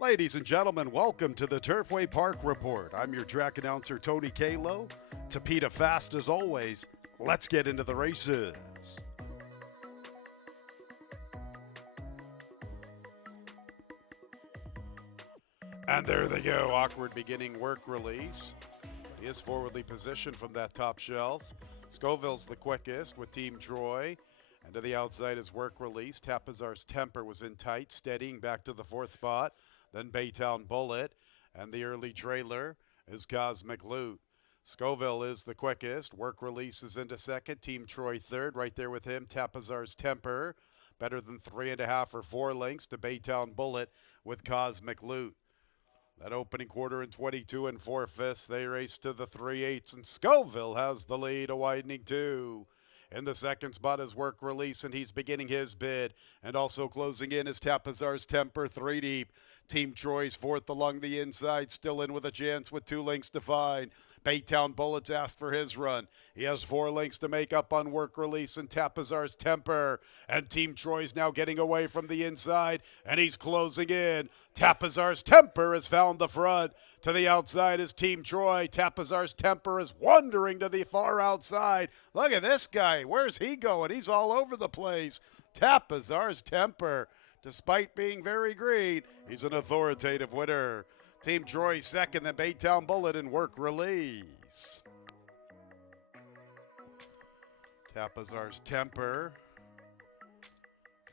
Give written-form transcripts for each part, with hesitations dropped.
Ladies and gentlemen, welcome to the Turfway Park Report. I'm your track announcer, Tony Kalo. Tapeta fast as always. Let's get into the races. And there they go. Awkward beginning work release. But he is forwardly positioned from that top shelf. Scoville's the quickest with Team Troy. And to the outside is work release. Tapazar's Temper was in tight, steadying back to the fourth spot. Then Baytown Bullet. And the early trailer is Cosmic Loot. Scoville is the quickest. Work release is into second. Team Troy third. Right there with him, Tapazar's Temper. Better than 3.5 or 4 lengths to Baytown Bullet with Cosmic Loot. That opening quarter in 22 and 4/5, they race to the 3/8, and Scoville has the lead, a widening 2. In the second spot is work release, and he's beginning his bid. And also closing in is Tapazar's Temper, 3 deep. Team Troy's fourth along the inside, still in with a chance with 2 lengths to find. Baytown Bullets asked for his run. He has 4 lengths to make up on work release and Tapazar's Temper. And Team Troy's now getting away from the inside, and he's closing in. Tapazar's Temper has found the front. To the outside is Team Troy. Tapazar's Temper is wandering to the far outside. Look at this guy. Where's he going? He's all over the place. Tapazar's Temper. Despite being very green, he's an authoritative winner. Team Troy second, then Baytown Bullet and work release. Tapazar's Temper.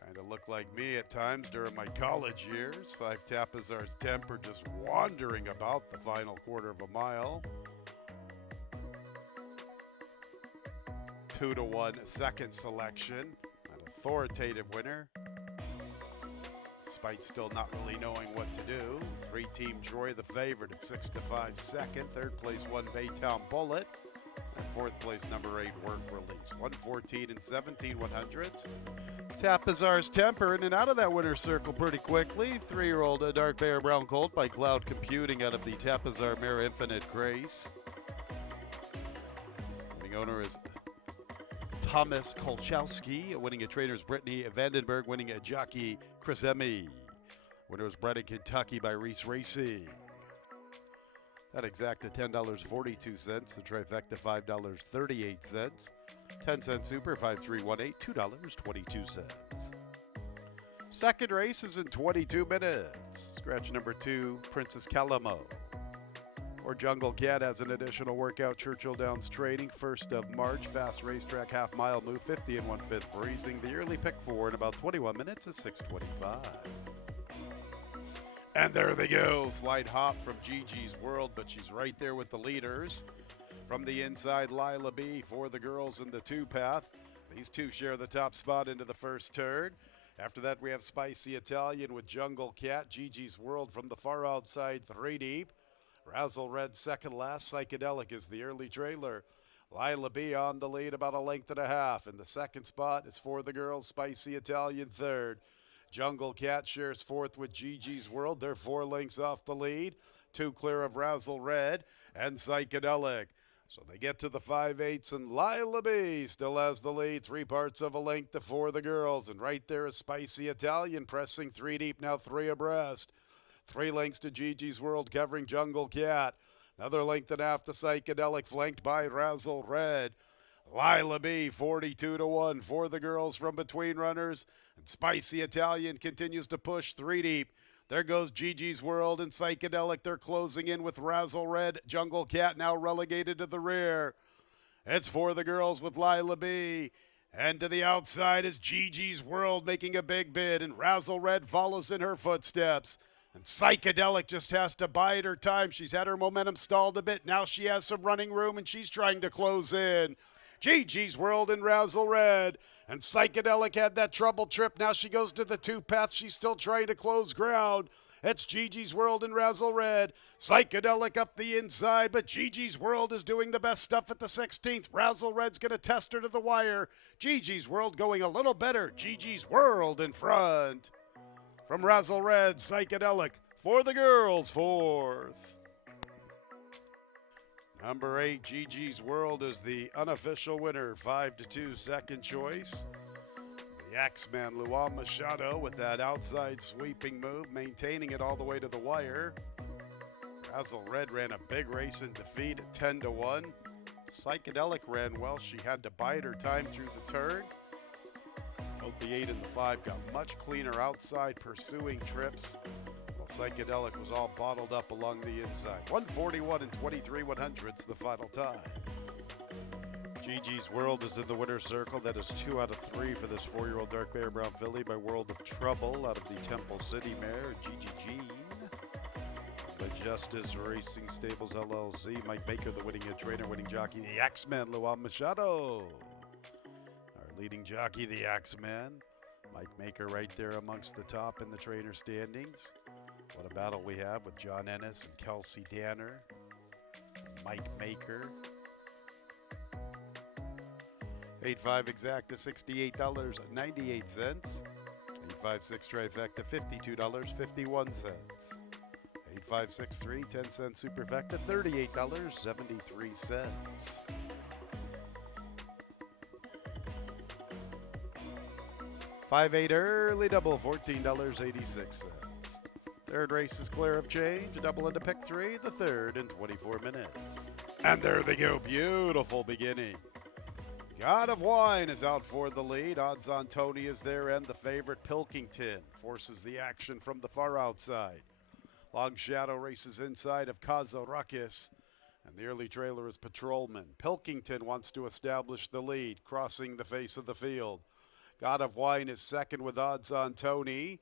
Kind of looked like me at times during my college years. 5 Tapazar's Temper just wandering about the final quarter of a mile. 2-1 second selection. An authoritative winner. Despite still not really knowing what to do. 3 Team Troy the favorite at 6-5 second. Third place 1 Baytown Bullet. And fourth place number 8 work release. 114 and 17 100ths. Tapazar's Temper in and out of that winner's circle pretty quickly. 3-year-old Dark Bear Brown Colt by Cloud Computing out of the Tapazar Mare Infinite Grace. The owner is Thomas Kolchowski, winning at trainers Brittany Vandenberg, winning at jockey Chris Emmy. Winner was bred in Kentucky by Reese Racing. That exacta $10.42. The trifecta $5.38. 10-cent super 5318, $2.22. Second race is in 22 minutes. Scratch number 2, Princess Calamo. Or Jungle Cat has an additional workout. Churchill Downs Trading, 1st of March. Fast racetrack, half-mile move, 50 and 1/5 breezing. The early pick 4 in about 21 minutes at 6:25. And there they go. Slight hop from Gigi's World, but she's right there with the leaders. From the inside, Lila B for the girls in the 2-path. These two share the top spot into the first turn. After that, we have Spicy Italian with Jungle Cat. Gigi's World from the far outside, 3 deep. Razzle Red second last. Psychedelic is the early trailer. Lila B on the lead, about 1.5 lengths. In the second spot is for the girls, Spicy Italian third. Jungle Cat shares fourth with Gigi's World. They're 4 lengths off the lead. 2 clear of Razzle Red and Psychedelic. So they get to the 5/8, and Lila B still has the lead. 3/4 of a length to for the girls. And right there is Spicy Italian pressing 3 deep, now 3 abreast. 3 lengths to Gigi's World covering Jungle Cat. Another length and a half to Psychedelic, flanked by Razzle Red. Lila B, 42-1 for the girls from between runners. And Spicy Italian continues to push 3 deep. There goes Gigi's World and Psychedelic. They're closing in with Razzle Red. Jungle Cat now relegated to the rear. It's for the girls with Lila B. And to the outside is Gigi's World making a big bid. And Razzle Red follows in her footsteps. And Psychedelic just has to bide her time. She's had her momentum stalled a bit. Now she has some running room, and she's trying to close in. Gigi's World and Razzle Red. And Psychedelic had that trouble trip. Now she goes to the 2-path. She's still trying to close ground. It's Gigi's World and Razzle Red. Psychedelic up the inside, but Gigi's World is doing the best stuff at the 16th. Razzle Red's going to test her to the wire. Gigi's World going a little better. Gigi's World in front. From Razzle Red, Psychedelic for the girls, 4th. Number 8, Gigi's World is the unofficial winner, 5-2 second choice. The The X-Man Luan Machado with that outside sweeping move, maintaining it all the way to the wire. Razzle Red ran a big race in defeat at 10-1. Psychedelic ran well. She had to bide her time through the turn. Both the 8 and the 5 got much cleaner outside pursuing trips, while Psychedelic was all bottled up along the inside. 141 and 23/100ths the final time. Gigi's World is in the winner's circle. That is 2 out of 3 for this 4-year-old dark bear brown filly by World of Trouble out of the Temple City mare, Gigi Jean. By Justice Racing Stables LLC, Mike Baker, the winning trainer, winning jockey, the X-Man, Luan Machado. Our leading jockey, the X-Man, Mike Baker right there amongst the top in the trainer standings. What a battle we have with John Ennis and Kelsey Danner, Mike Baker. 8.5 exacta, $68.98. 8.56 trifecta, $52.51. 8.563, 10-cent superfecta, $38.73. 5.8 early double, $14.86. Third race is clear of change. A double into pick 3, the third in 24 minutes. And there they go. Beautiful beginning. God of Wine is out for the lead. Odds on Tony is there, and the favorite Pilkington forces the action from the far outside. Long Shadow races inside of Kaza Ruckus, and the early trailer is Patrolman. Pilkington wants to establish the lead, crossing the face of the field. God of Wine is second with odds on Tony,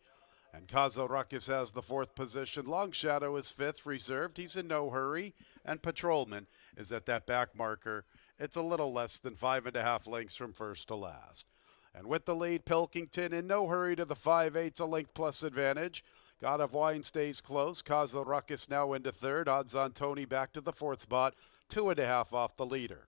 and Kaza Ruckus has the 4th position. Long Shadow is 5th, reserved. He's in no hurry, and Patrolman is at that back marker. It's a little less than 5.5 lengths from first to last. And with the lead, Pilkington in no hurry to the 5/8, a length plus advantage. God of Wine stays close. Kaza Ruckus now into 3rd. Odds on Tony back to the 4th spot, 2.5 off the leader.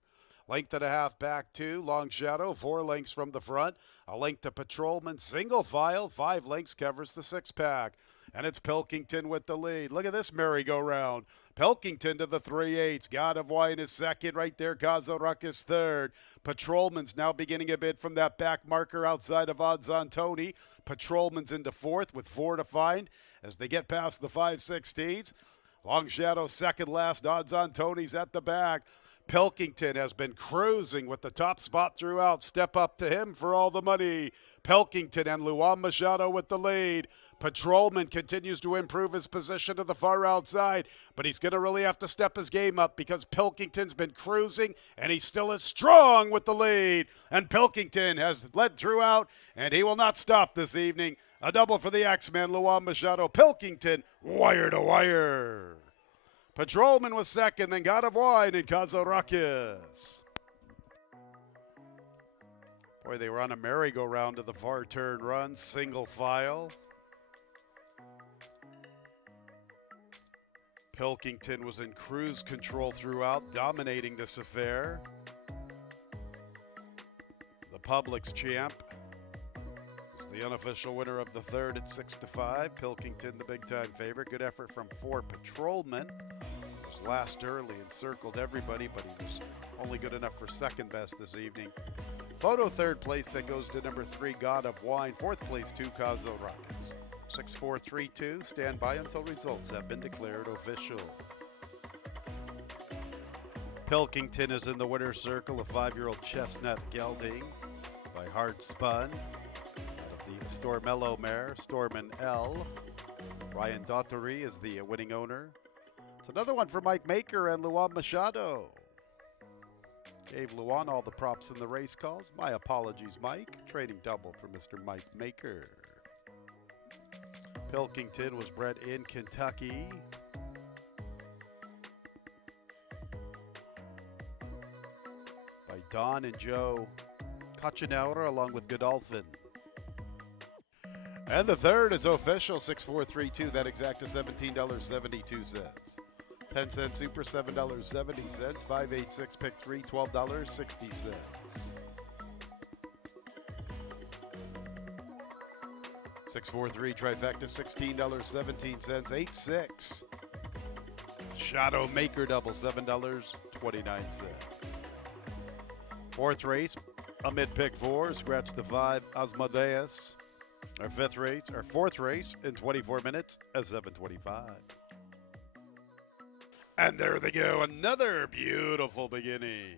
Length and a half back to Long Shadow, 4 lengths from the front. A length to Patrolman, single file, 5 lengths covers the 6-pack. And it's Pilkington with the lead. Look at this merry-go-round. Pilkington to the 3/8. God of Wine is second right there. Kaza Ruckus third. Patrolman's now beginning a bid from that back marker outside of odds on Tony. Patrolman's into 4th with 4 to find as they get past the 5/16. Long Shadow second last. Odds on Tony's at the back. Pilkington has been cruising with the top spot throughout. Step up to him for all the money. Pilkington and Luan Machado with the lead. Patrolman continues to improve his position to the far outside, but he's going to really have to step his game up because Pilkington's been cruising, and he still is strong with the lead. And Pilkington has led throughout, and he will not stop this evening. A double for the X-Man, Luan Machado. Pilkington, wire to wire. Patrolman was second, then God of Wine and Kaza Ruckus. Boy, they were on a merry-go-round to the far turn run, single file. Pilkington was in cruise control throughout, dominating this affair. The Publix champ was the unofficial winner of the 3rd at 6-5. Pilkington, the big-time favorite. Good effort from 4 Patrolman. Was last early and circled everybody, but he was only good enough for second best this evening. Photo 3rd place, that goes to number 3, God of Wine. 4th place, 2 Kaza Ruckus. 6-4-3-2. Stand by until results have been declared official. Pilkington is in the winner's circle, a 5-year-old chestnut gelding by Hard Spun. Out of the Stormello mare, Stormin L. Ryan Daughtery is the winning owner. It's another one for Mike Baker and Luan Machado. Gave Luan all the props in the race calls. My apologies, Mike. Trading double for Mr. Mike Baker. Pilkington was bred in Kentucky. By Don and Joe Cachinauer along with Godolphin. And the 3rd is official, 6-4-3-2. That exacta $17.72. 10-cent super, $7.70. 5/8-6 pick 3, $12.60. 6-4-3 trifecta, $16.17. 8-6. Shadow Maker double, $7.29. 4th race, A mid-pick 4, scratch the 5, Asmodeus. Our fourth race in 24 minutes at 7:25. And there they go, another beautiful beginning.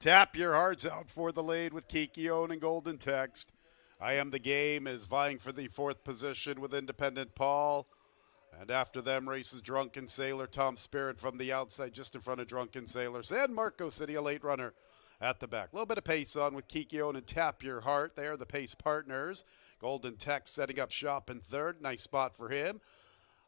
Tap your hearts out for the lead with Kikione and Golden Text. I Am the Game is vying for the fourth position with Independent Paul. And after them races Drunken Sailor, Tom Spirit from the outside, just in front of Drunken Sailor. San Marcos City, a late runner at the back. A little bit of pace on with Kikione and Tap Your Heart. They are the pace partners. Golden Text setting up shop in third. Nice spot for him.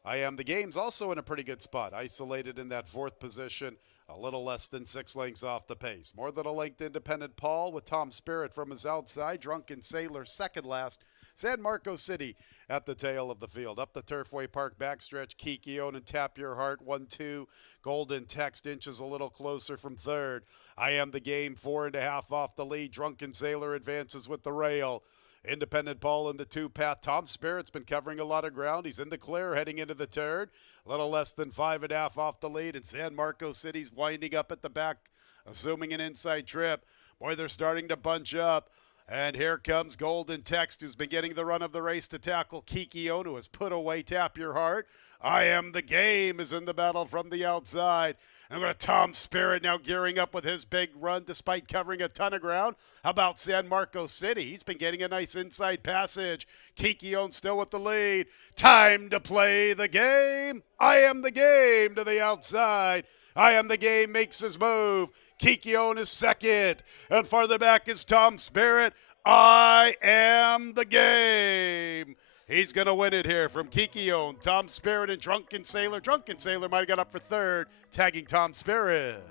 I Am the Game's also in a pretty good spot. Isolated in that fourth position. A little less than 6 lengths off the pace. More than a length Independent Paul with Tom Spirit from his outside. Drunken Sailor second last. San Marcos City at the tail of the field. Up the Turfway Park backstretch, Kikione and Tap Your Heart, 1-2. Golden Text inches a little closer from third. I Am the Game, 4.5 off the lead. Drunken Sailor advances with the rail. Independent Paul in the 2-path. Tom Spirit's been covering a lot of ground. He's in the clear heading into the third. A little less than 5.5 off the lead. And San Marcos City's winding up at the back, assuming an inside trip. Boy, they're starting to bunch up. And here comes Golden Text, who's been getting the run of the race to tackle Kikione, who has put away Tap Your Heart. I Am the Game is in the battle from the outside. And we've got Tom Spirit now gearing up with his big run despite covering a ton of ground. How about San Marcos City? He's been getting a nice inside passage. Kikione still with the lead. Time to play the game. I Am the Game to the outside. I Am the Game makes his move. Kikione is second. And farther back is Tom Spirit. I Am the Game. He's going to win it here from Kikione, Tom Spirit, and Drunken Sailor. Drunken Sailor might have got up for third, tagging Tom Spirit.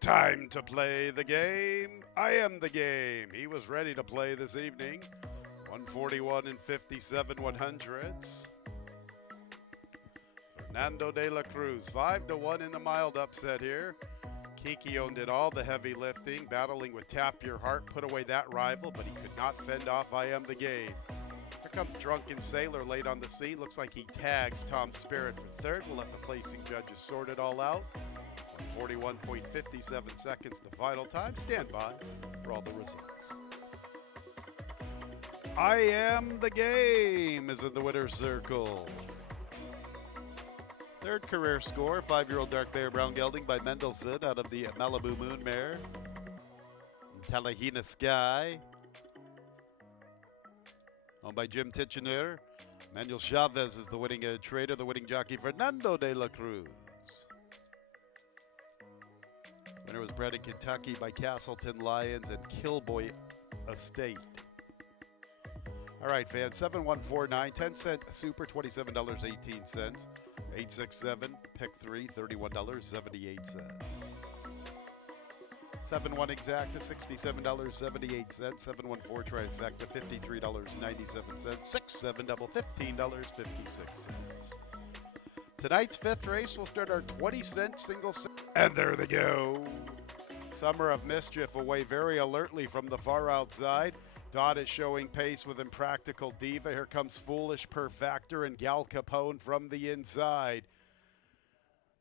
Time to play the game. I Am the Game. He was ready to play this evening. 141 and 57 100ths. Fernando de la Cruz, 5-1 in a mild upset here. Kikione did all the heavy lifting, battling with Tap Your Heart, put away that rival, but he could not fend off I Am the Game. Here comes Drunken Sailor late on the scene. Looks like he tags Tom Spirit for third. We'll let the placing judges sort it all out. 41.57 seconds, the final time. Stand by for all the results. I Am the Game is in the winner's circle. Third career score, 5-year-old Dark Bear Brown Gelding by Mendelssohn out of the Malibu Moon Mare. Talahina Sky. Owned by Jim Tichenor. Manuel Chavez is the winning trader, the winning jockey, Fernando de la Cruz. Winner was bred in Kentucky by Castleton Lions and Killboy Estate. All right, fans, 7149, 10-cent super, $27.18. 867, pick 3, $31.78. 7-1 exact to $67.78. 714 trifecta, $53.97. 6-7 double, $15.56. Tonight's fifth race will start our 20-cent single. And there they go. Summer of Mischief away very alertly from the far outside. Dot is showing pace with Impractical Diva. Here comes Foolish Per Factor and Gal Capone from the inside.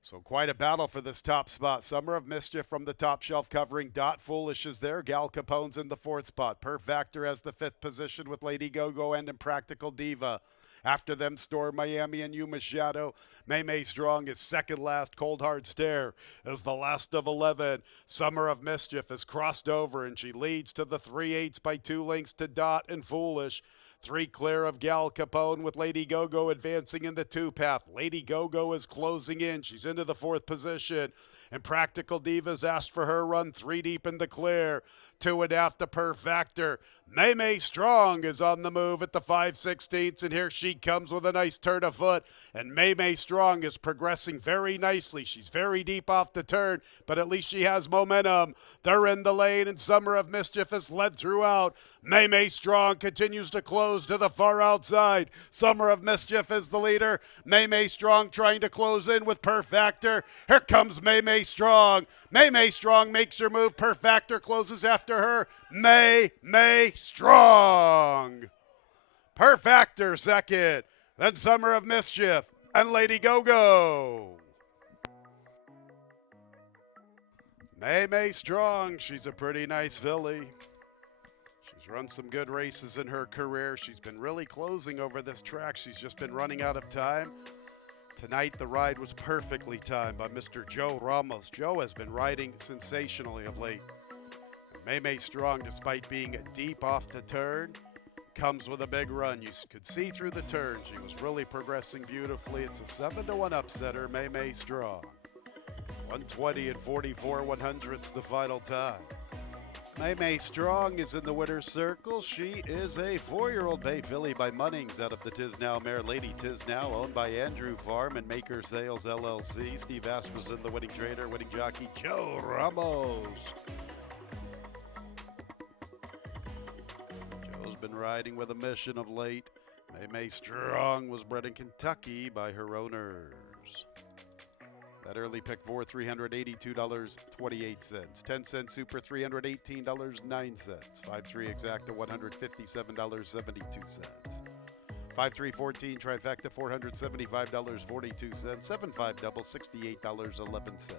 So quite a battle for this top spot. Summer of Mischief from the top shelf covering Dot. Foolish is there. Gal Capone's in the fourth spot. Per Factor has the fifth position with Lady Go-Go and Impractical Diva. After them, Storm Miami and Yuma Shadow. May Strong is second last. Cold Hard Stare is the last of 11. Summer of Mischief has crossed over, and she leads to the 3/8 by 2 lengths to Dot and Foolish. 3 clear of Gal Capone with Lady Go-Go advancing in the 2-path. Lady Go-Go is closing in. She's into the 4th position. Impractical Diva's asked for her run 3 deep in the clear. 2.5 to Per Factor. May Strong is on the move at the 5/16, and here she comes with a nice turn of foot. And May Strong is progressing very nicely. She's very deep off the turn, but at least she has momentum. They're in the lane, and Summer of Mischief is led throughout. May Strong continues to close to the far outside. Summer of Mischief is the leader. May Strong trying to close in with Per Factor. Here comes May Strong. May Strong makes her move. Per Factor closes after her. May Strong. Per Factor second. Then Summer of Mischief and Lady Go-Go. May Strong, she's a pretty nice filly. She's run some good races in her career. She's been really closing over this track. She's just been running out of time. Tonight, the ride was perfectly timed by Mr. Joe Ramos. Joe has been riding sensationally of late. May Strong, despite being deep off the turn, comes with a big run. You could see through the turn. She was really progressing beautifully. It's a 7-1 upsetter, May Strong. 120 and 44 100ths the final time. May Strong is in the winner's circle. She is a 4-year-old bay filly by Munnings out of the Tisnow mare Lady Tisnow, owned by Andrew Farm and Maker Sales LLC. Steve Asp was in the winning trainer, winning jockey Joe Ramos. Joe's been riding with a mission of late. May Strong was bred in Kentucky by her owners. That early pick for $382.28. 10-cent super, $318.09. 5-3 exacta, $157.72. 5-3-14 trifecta, $475.42. 7-5 double, $68.11.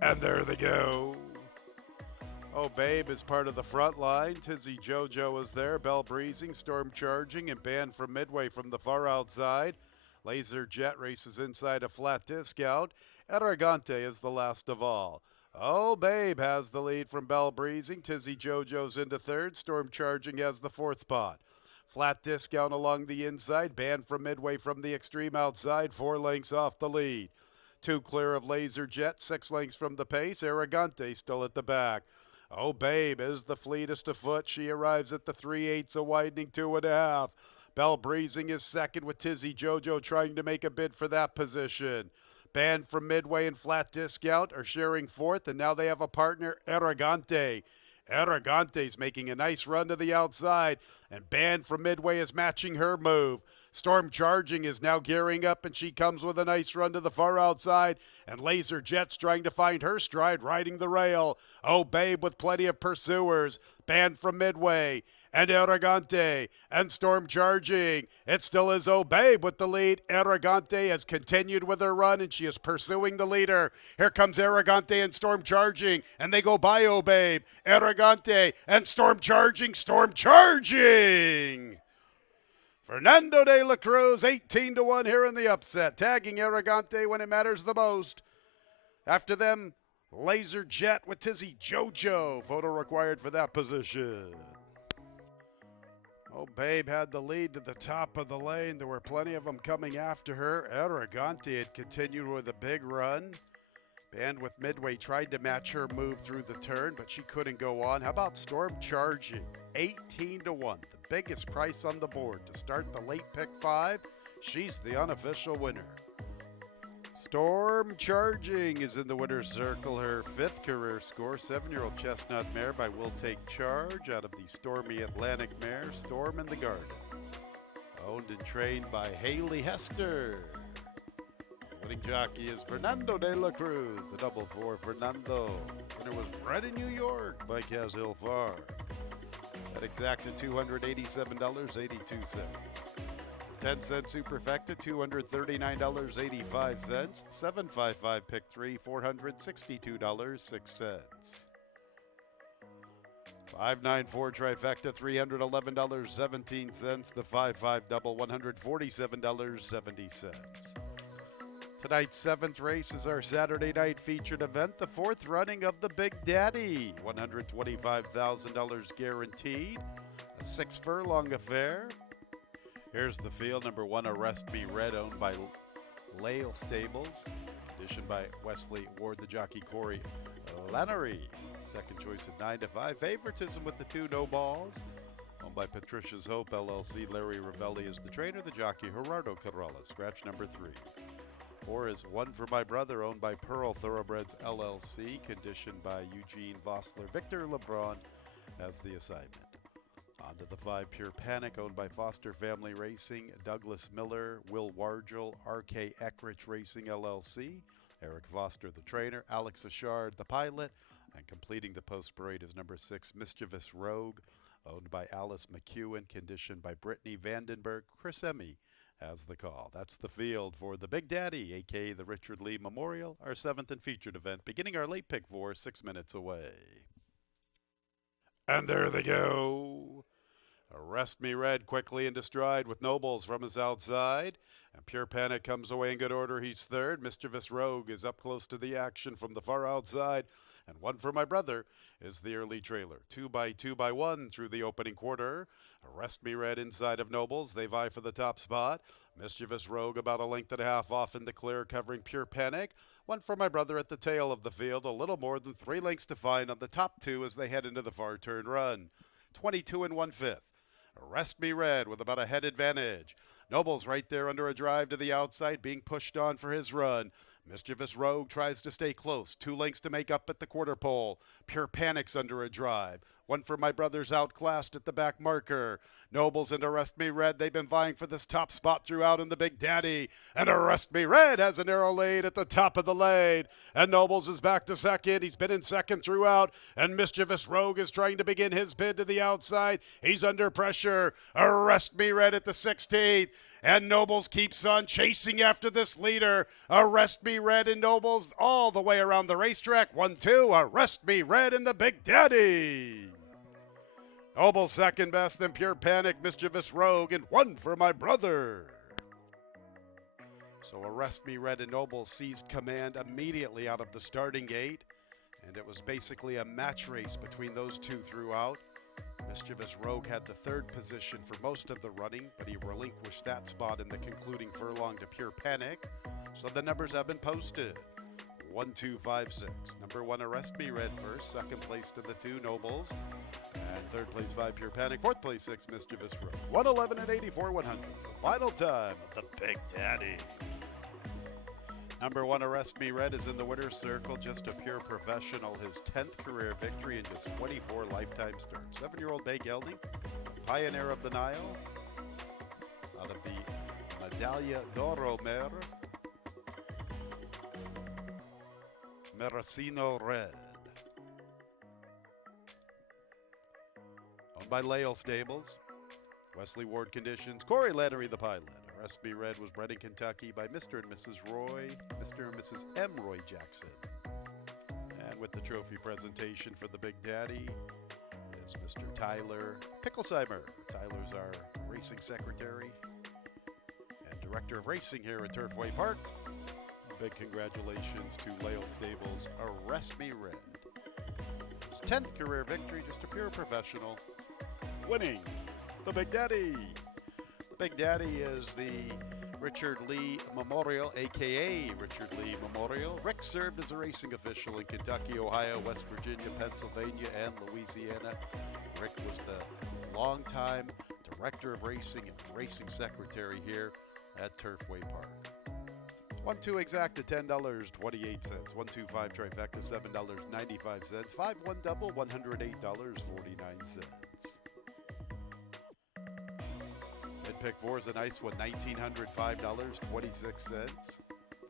And there they go. Oh, Babe is part of the front line. Tizzy JoJo is there. Bell Breezing, Storm Charging, and Band from Midway from the far outside. Laser Jet races inside a flat discount. Arrogante is the last of all. Oh, Babe has the lead from Bell Breezing. Tizzy JoJo's into third. Storm Charging has the fourth spot. Flat discount along the inside. Band from Midway from the extreme outside. 4 lengths off the lead. 2 clear of Laser Jet. 6 lengths from the pace. Arrogante still at the back. Oh, Babe is the fleetest of foot. She arrives at the 3/8, a widening 2.5. Bell Breezing is second with Tizzy JoJo trying to make a bid for that position. Band from Midway and Flat Discount are sharing fourth, and now they have a partner, Arrogante. Arrogante's making a nice run to the outside, and Band from Midway is matching her move. Storm Charging is now gearing up, and she comes with a nice run to the far outside, and Laser Jet's trying to find her stride, riding the rail. Oh, Babe with plenty of pursuers. Band from Midway, and Arrogante, and Storm Charging. It still is Oh Babe with the lead. Arrogante has continued with her run, and she is pursuing the leader. Here comes Arrogante and Storm Charging, and they go by Oh Babe. Arrogante and Storm Charging. Storm Charging! Fernando de la Cruz, 18-1 here in the upset. Tagging Arrogante when it matters the most. After them, Laser Jet with Tizzy JoJo. Photo required for that position. Oh, Babe had the lead to the top of the lane. There were plenty of them coming after her. Arrogante had continued with a big run. Band with Midway tried to match her move through the turn, but she couldn't go on. How about Storm Charging? 18-1, the biggest price on the board. To start the late pick 5, she's the unofficial winner. Storm Charging is in the winner's circle. Her 5th career score, 7-year-old Chestnut mare by Will Take Charge out of the Stormy Atlantic mare, Storm in the Garden. Owned and trained by Haley Hester. Winning jockey is Fernando de la Cruz, a double for Fernando. Winner was bred in New York by Kaz Hill Farm. That exacted $287.82. 10-cent superfecta, $239.85. 755 pick 3, $462.06. 594 trifecta, $311.17. The 5-5 double, $147.70. Tonight's 7th race is our Saturday night featured event, the 4th running of the Big Daddy. $125,000 guaranteed. A 6-furlong affair. Here's the field. Number 1, Arrest Me Red, owned by Lale Stables. Conditioned by Wesley Ward, the jockey Corey Lannery. Second choice at 9-5. Favoritism with the 2 no balls. Owned by Patricia's Hope LLC. Larry Ravelli is the trainer. The jockey Gerardo Corrales. Scratch number 3. 4 is One for My Brother, owned by Pearl Thoroughbreds LLC. Conditioned by Eugene Vossler. Victor LeBron has the assignment. On to the 5, Pure Panic, owned by Foster Family Racing, Douglas Miller, Will Wargel, RK Eckrich Racing LLC, Eric Foster the trainer, Alex Ashard the pilot, and completing the post parade is number 6, Mischievous Rogue, owned by Alice McEwen, conditioned by Brittany Vandenberg, Chris Emmy has the call. That's the field for the Big Daddy, a.k.a. the Richard Lee Memorial, our seventh and featured event, beginning our late pick four 6 minutes away. And there they go. Arrest Me Red quickly into stride with Nobles from his outside. And Pure Panic comes away in good order. He's third. Mischievous Rogue is up close to the action from the far outside. And One for My Brother is the early trailer. 2 by 1 through the opening quarter. Arrest Me Red inside of Nobles. They vie for the top spot. Mischievous Rogue about a length and a half off in the clear, covering Pure Panic. One for My Brother at the tail of the field. A little more than 3 lengths to find on the top two as they head into the far turn run. 22 1/5. Arrest Me Red with about a head advantage. Noble's right there under a drive to the outside, being pushed on for his run. Mischievous Rogue tries to stay close. 2 lengths to make up at the quarter pole. Pure Panic's under a drive. One for My Brother's outclassed at the back marker. Nobles and Arrest Me Red, they've been vying for this top spot throughout in the Big Daddy. And Arrest Me Red has a narrow lead at the top of the lane. And Nobles is back to second. He's been in second throughout. And Mischievous Rogue is trying to begin his bid to the outside. He's under pressure. Arrest Me Red at the 16th. And Nobles keeps on chasing after this leader. Arrest Me Red and Nobles all the way around the racetrack. 1-2. Arrest Me Red and the Big Daddy. Nobles second best, then Pure Panic, Mischievous Rogue, and One for My Brother. So Arrest Me Red and Nobles seized command immediately out of the starting gate. And it was basically a match race between those two throughout. Mischievous Rogue had the third position for most of the running, but he relinquished that spot in the concluding furlong to Pure Panic. So the numbers have been posted. 1, 2, 5, 6. Number 1, Arrest Me Red first. Second place to the 2, Nobles. And third place, 5, Pure Panic. Fourth place, 6, Mischievous Rogue. 111 and 84 100s. The final time of the Big Daddy. Number 1, Arrest Me Red is in the winner's circle, just a pure professional. His 10th career victory in just 24 lifetime starts. 7-year-old Bay Gelding, pioneer of the Nile, out of the Medaglia d'Oro Mare, Meracino Red. Owned by Lale Stables, Wesley Ward Conditions, Corey Lannery the pilot. Arrest Me Red was bred in Kentucky by Mr. and Mrs. M. Roy Jackson. And with the trophy presentation for the Big Daddy is Mr. Tyler Picklesheimer. Tyler's our racing secretary and director of racing here at Turfway Park. Big congratulations to Lale Stables, Arrest Me Red. His 10th career victory, just a pure professional, winning the Big Daddy. Big Daddy is the Richard Lee Memorial, a.k.a. Richard Lee Memorial. Rick served as a racing official in Kentucky, Ohio, West Virginia, Pennsylvania, and Louisiana. Rick was the longtime director of racing and racing secretary here at Turfway Park. 1-2 exact at $10.28. 1-2-5 trifecta, $7.95. 5-1 double, $108.49. Pick 4 is a nice one, $1,905.26.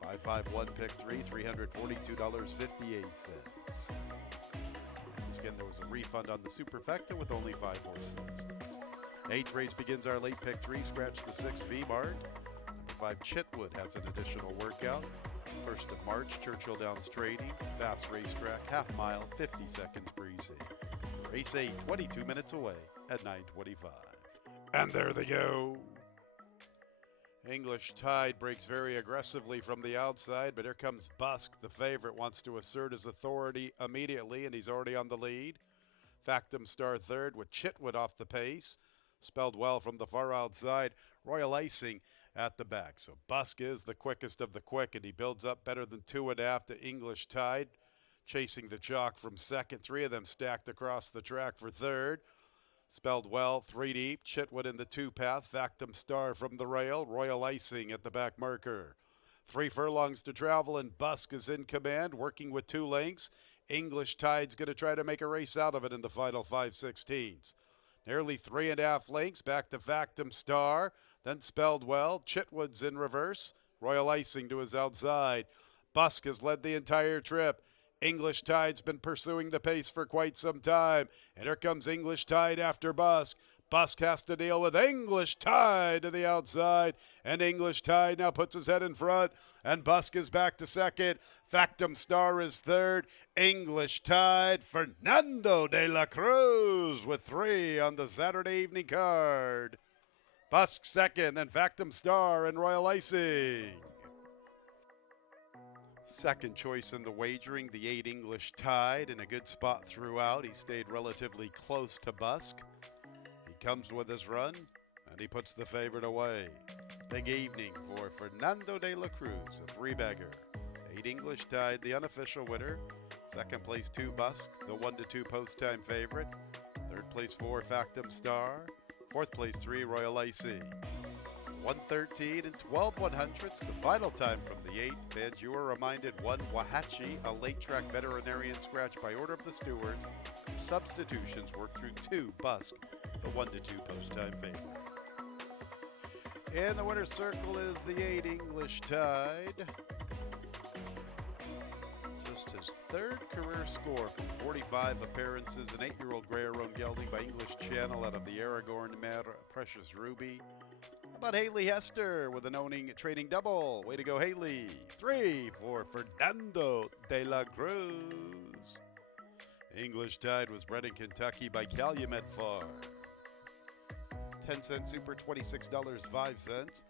5-5-1 pick 3, $342.58. Once again, there was a refund on the superfecta with only 5 horses. 8th race begins our late pick 3, scratch the 6 V-Mart. Number 5, Chitwood has an additional workout. 1st of March, Churchill Downs Trading, fast racetrack, half mile, 50 seconds breezy. Race 8, 22 minutes away at 9:25. And there they go. English Tide breaks very aggressively from the outside, but here comes Busk, the favorite, wants to assert his authority immediately, and he's already on the lead. Factum Star third with Chitwood off the pace. Spelled well from the far outside. Royal Icing at the back. So Busk is the quickest of the quick, and he builds up better than 2.5 to English Tide. Chasing the chalk from second. 3 of them stacked across the track for third. Spelled well, 3 deep. Chitwood in the 2 path. Factum Star from the rail. Royal Icing at the back marker. 3 furlongs to travel, and Busk is in command, working with 2 lengths. English Tide's going to try to make a race out of it in the final 5/16. Nearly 3.5 lengths back to Factum Star. Then Spelled Well. Chitwood's in reverse. Royal Icing to his outside. Busk has led the entire trip. English Tide's been pursuing the pace for quite some time. And here comes English Tide after Busk. Busk has to deal with English Tide to the outside, and English Tide now puts his head in front, and Busk is back to second. Factum Star is third. English Tide, Fernando de la Cruz with 3 on the Saturday evening card. Busk second, then Factum Star and Royal Icing. Second choice in the wagering, the 8 English Tide, in a good spot throughout. He stayed relatively close to Busk. He comes with his run, and he puts the favorite away. Big evening for Fernando de la Cruz, a 3-bagger. 8 English Tide, the unofficial winner. Second place 2 Busk, the 1-2 post-time favorite. Third place 4 Factum Star. Fourth place 3 Royal Icing. 1:13 and 12/100ths, the final time from the 8th. Fans, you are reminded 1 Wahatchee, a late track veterinarian scratch by order of the stewards. Substitutions work through 2 Busk, the 1-2 post-time favorite. In the winner's circle is the 8 English Tide. Just his 3rd career score from 45 appearances. An 8-year-old Grey-Roan gelding by English Channel out of the Aragorn mare Precious Ruby. How about Haley Hester with an owning trading double? Way to go, Haley. 3 for Fernando de la Cruz. English Tide was bred in Kentucky by Calumet Farm. 10-cent super, $26.05.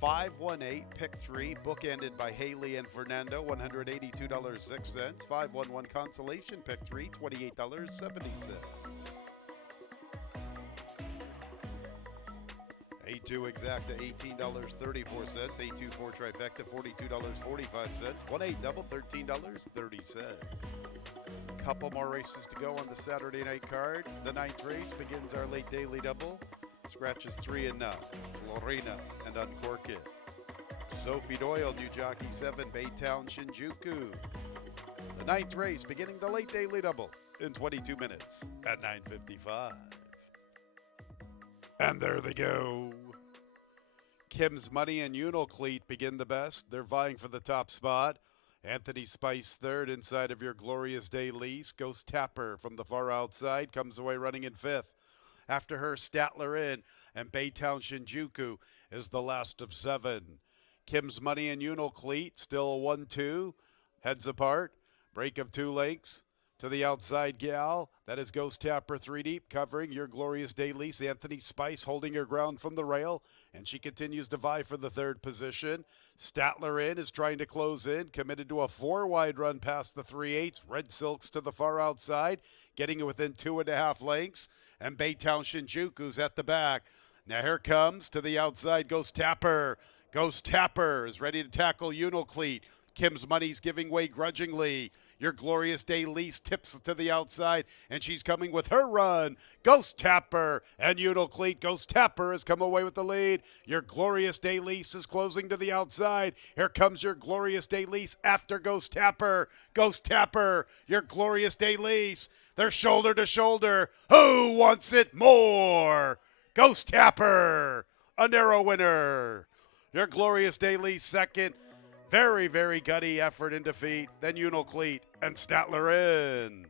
518, pick 3, bookended by Haley and Fernando, $182.06. 511 consolation, pick 3, $28.70. A2 exacta, $18.34. A24 trifecta, $42.45. 1-8 double, $13.30. Couple more races to go on the Saturday night card. The 9th race begins our late daily double. Scratches 3 and 9. Florina and Uncork It. Sophie Doyle, new jockey 7, Baytown Shinjuku. The 9th race beginning the late daily double in 22 minutes at 9:55. And there they go. Kim's Money and Unocleat begin the best. They're vying for the top spot. Anthony Spice third inside of Your Glorious Day Lease. Ghost Tapper from the far outside comes away running in 5th. After her, Statler in, and Baytown Shinjuku is the last of 7. Kim's Money and Unocleat still a 1-2. Heads apart. Break of 2 lengths. To the outside gal, that is Ghost Tapper 3 deep, covering Your Glorious Day Lease. Anthony Spice holding her ground from the rail, and she continues to vie for the 3rd position. Statler in is trying to close in, committed to a 4-wide run past the 3/8. Red Silks to the far outside, getting it within 2.5 lengths, and Baytown Shinjuku's at the back. Now here comes to the outside Ghost Tapper. Ghost Tapper is ready to tackle Unocleat. Kim's Money's giving way grudgingly. Your Glorious Day Lease tips to the outside, and she's coming with her run. Ghost Tapper and Unocleat. Ghost Tapper has come away with the lead. Your Glorious Day Lease is closing to the outside. Here comes Your Glorious Day Lease after Ghost Tapper. Ghost Tapper, Your Glorious Day Lease. They're shoulder to shoulder. Who wants it more? Ghost Tapper, a narrow winner. Your Glorious Day Lease second. Very, very gutty effort in defeat. Then Unocleat and Statler in.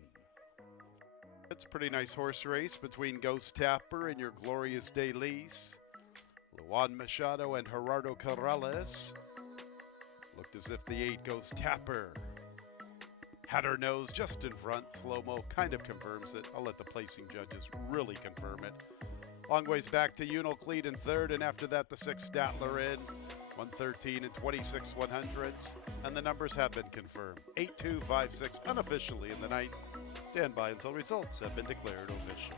It's a pretty nice horse race between Ghost Tapper and Your Glorious Day Lease. Luan Machado and Gerardo Corrales. Looked as if the 8 Ghost Tapper had her nose just in front. Slow-mo kind of confirms it. I'll let the placing judges really confirm it. Long ways back to Unocleat in 3rd, and after that the 6 Statler in. 113 and 26/100ths, and the numbers have been confirmed. 8-2, 5-6 unofficially in the 9th. Stand by until results have been declared official.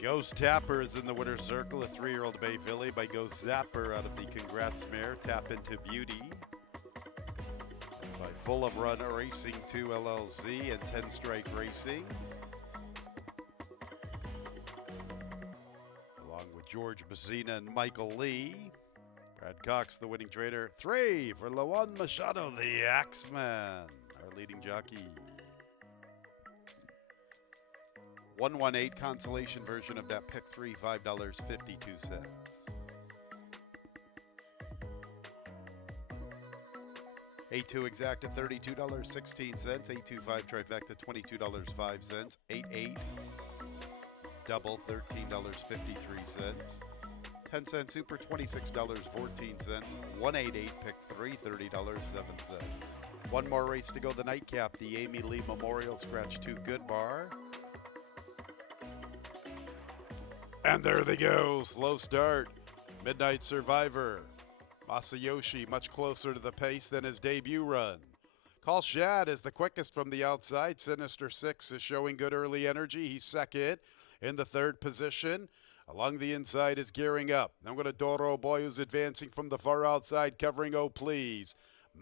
Ghost Tapper is in the winner's circle, a 3-year-old Bay Filly by Ghost Zapper out of the Congrats mare, Tap Into Beauty. By Full of Run Racing 2 LLC and 10 Strike Racing. Along with George Messina and Michael Lee. Brad Cox, the winning trader. 3 for Luan Machado, the Axeman, our leading jockey. 118 consolation version of that pick 3, $5.52. A2 exacta, $32.16. A25 trifecta, $22.05. 8-8. double, $13.53. 10-cent super, $26.14. 188 pick 3, $30.07. One more race to go, the nightcap, the Amy Lee Memorial Scratch 2 Good Bar. And there they go, slow start. Midnight Survivor. Masayoshi much closer to the pace than his debut run. Call Shad is the quickest from the outside. Sinister 6 is showing good early energy. He's second in the third position. Along the inside is gearing up. I'm going to Doro Boy, who's advancing from the far outside, covering Oh Please.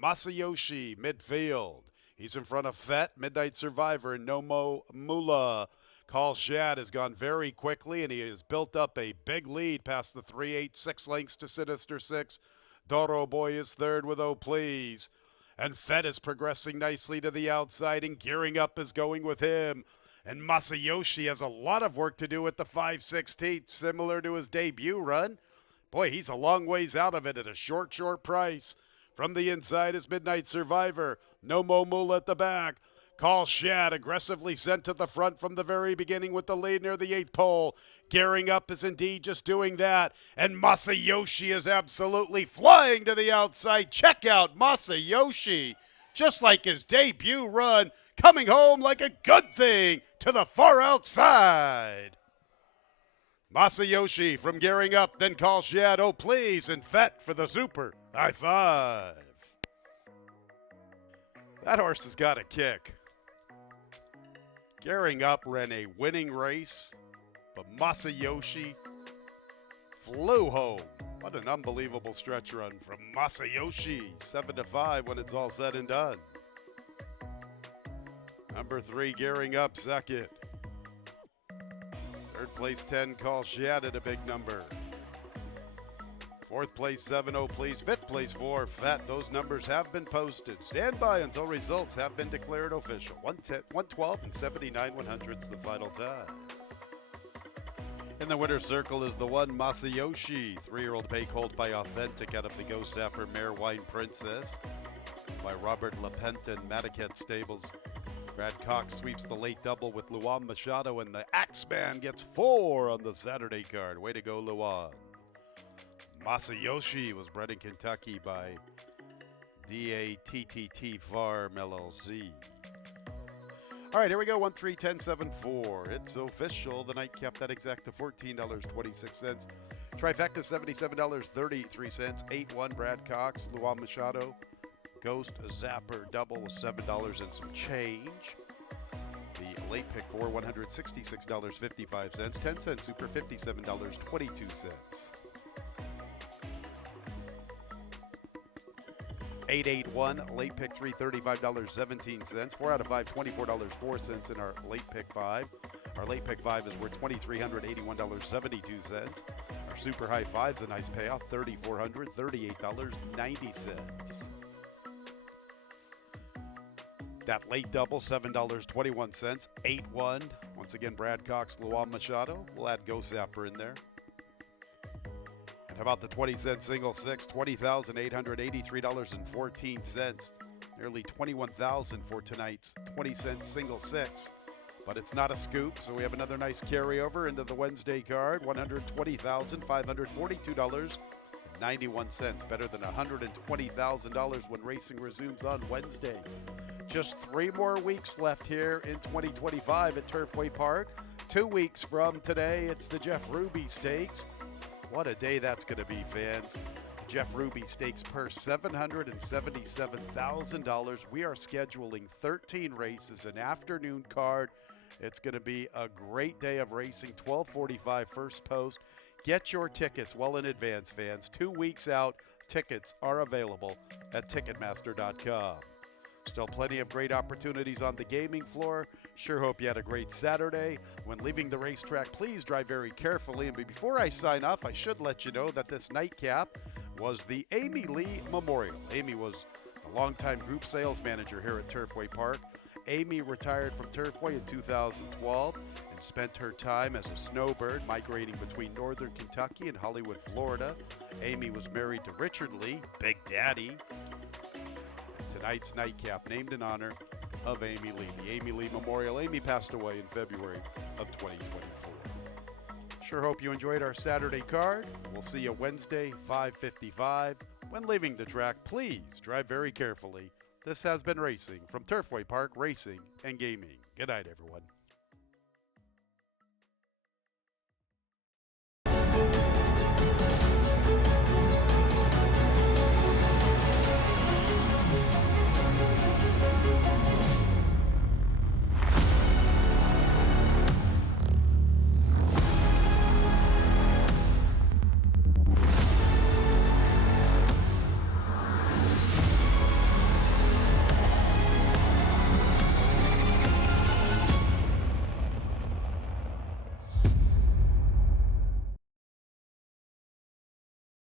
Masayoshi, midfield. He's in front of Fett, Midnight Survivor, and Nomo Mula. Call Shad has gone very quickly, and he has built up a big lead past the 3-8-6 lengths to Sinister 6. Doro Boy is third with Oh Please. And Fett is progressing nicely to the outside, and gearing up is going with him. And Masayoshi has a lot of work to do at the 5/16, similar to his debut run. Boy, he's a long ways out of it at a short price. From the inside is Midnight Survivor. Nomo Mula at the back. Call Shad aggressively sent to the front from the very beginning with the lead near the 8th pole. Gearing up is indeed just doing that. And Masayoshi is absolutely flying to the outside. Check out Masayoshi, just like his debut run, coming home like a good thing to the far outside. Masayoshi from gearing up, then Call Shad, Oh Please, and Fett for the super. High five. That horse has got a kick. Gearing up ran a winning race, but Masayoshi flew home. What an unbelievable stretch run from Masayoshi. 7-5 when it's all said and done. Number 3 gearing up second. Third place 10 Call Shad at a big number. Fourth place 7 Oh Please. Fifth place 4 Fett. Those numbers have been posted. Stand by until results have been declared official. 112 and 79/100ths the final time. In the winner's circle is the one Masayoshi. 3-year-old bay called by Authentic out of the Ghost Zapper Mare Wine Princess by Robert LaPenta and Mataket Stables. Brad Cox sweeps the late double with Luan Machado, and the Axeman gets 4 on the Saturday card. Way to go, Luan. Masayoshi was bred in Kentucky by DATTT Farm LLC. All right, here we go. 1, 3, 10, 7, 4. It's official. The nightcap that exact to $14.26. Trifecta $77.33. 8-1 Brad Cox, Luan Machado. Ghost Zapper double was $7 and some change. The late pick 4, $166.55. 10-cent super, $57.22. 8-8-1, late pick 3, $35.17. 4 out of 5, $24.04 in our late pick 5. Our late pick 5 is worth $2,381.72. Our super high 5's a nice payoff, $3,400, $38.90. That late double, $7.21, 8-1. Once again, Brad Cox, Luan Machado. We'll add Ghost Zapper in there. How about the 20-cent single 6, $20,883.14. Nearly $21,000 for tonight's 20-cent single 6. But it's not a scoop, so we have another nice carryover into the Wednesday card. $120,542.91. Better than $120,000 when racing resumes on Wednesday. Just 3 more weeks left here in 2025 at Turfway Park. 2 weeks from today, it's the Jeff Ruby Stakes. What a day that's going to be, fans. Jeff Ruby Stakes purse $777,000. We are scheduling 13 races, an afternoon card. It's going to be a great day of racing. 12:45 first post. Get your tickets well in advance, fans. 2 weeks out, tickets are available at Ticketmaster.com. Still plenty of great opportunities on the gaming floor. Sure hope you had a great Saturday. When leaving the racetrack, please drive very carefully. And before I sign off, I should let you know that this nightcap was the Amy Lee Memorial. Amy was the longtime group sales manager here at Turfway Park. Amy retired from Turfway in 2012 and spent her time as a snowbird migrating between northern Kentucky and Hollywood, Florida. Amy was married to Richard Lee, Big Daddy. Tonight's nightcap named in honor of Amy Lee. The Amy Lee Memorial. Amy passed away in February of 2024. Sure hope you enjoyed our Saturday card. We'll see you Wednesday, 5:55. When leaving the track, please drive very carefully. This has been Racing from Turfway Park Racing and Gaming. Good night, everyone.